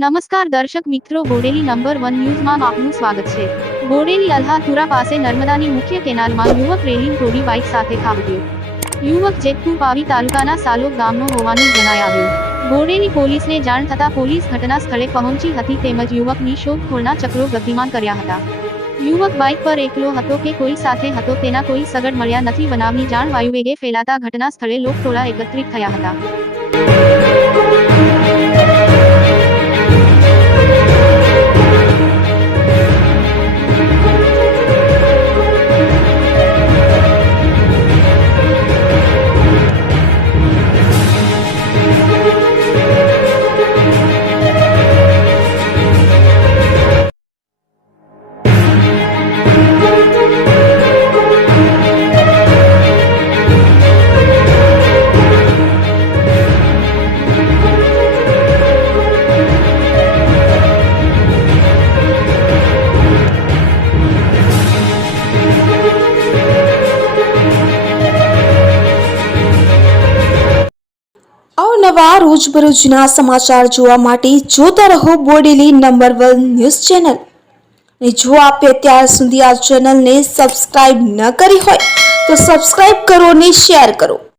નમસ્કાર દર્શક મિત્રો, બોડેલી નંબર 1 ન્યૂઝમાં આપનું સ્વાગત છે। બોડેલી અલ્હાપુરા પાસે નર્મદાની મુખ્ય કેનાલમાં યુવક રેલિંગ તોડી બાઇક સાથે ખાબક્યો। યુવક જેતપુર પાવી તાલુકાના સાલોદ ગામનો હોવાનું જણાઈ આવ્યું। બોડેલી પોલીસને જાણ થતાં પોલીસ ઘટના સ્થળે પહોંચી હતી તેમજ યુવકની શોધખોળના ચક્રો ગતિમાન કર્યા હતા। યુવક બાઇક પર એકલો હતો કે કોઈ સાથે હતો તેના કોઈ સગડ મળ્યા નથી। બનાવની જાણ વાયુવેગે ફેલાતા ઘટના સ્થળે લોકટોળા એકત્રિત થયા હતા। અવનવા રોજબરોજના સમાચાર જોવા માટે જોતા રહો બોડેલી નંબર 1 ન્યૂઝ ચેનલ। અને જો આપે અત્યાર સુધી આ ચેનલને સબસ્ક્રાઇબ ન કરી હોય તો સબસ્ક્રાઇબ કરો અને શેર કરો।